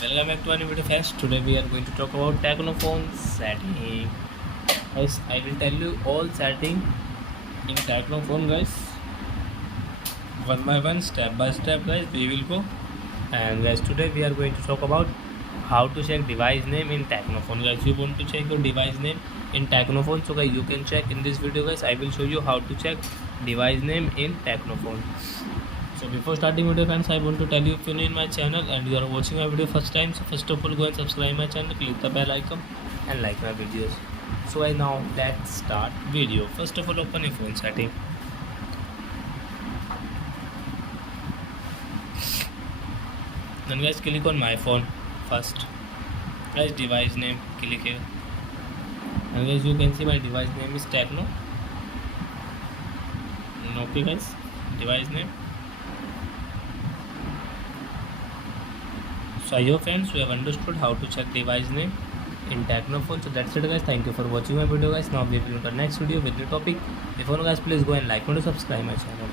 Welcome back to our new video friends. Today we are going to talk about TECNO phone setting. Guys, I will tell you all setting in TECNO phone guys. One by one, step by step guys, we will go. And guys, today we are going to talk about how to check device name in TECNO phone. Guys, you want to check your device name in TECNO phone, so guys you can check in this video guys. I will show you how to check device name in TECNO phone. So before starting video friends, I want to tell you, if you're new in my channel and you are watching my video first time, so first of all go and subscribe my channel, click the bell icon and like my videos. So now let's start video. First of all, open your phone setting. Then guys click on my phone first. Guys device name, click here. And guys you can see my device name is TECNO. Okay guys, device name. So I hope friends you have understood how to check device name in TECNO phone. So that's it guys. Thank you for watching my video guys. Now we will meet in the next video with new topic. Before guys, please go and like and subscribe my channel.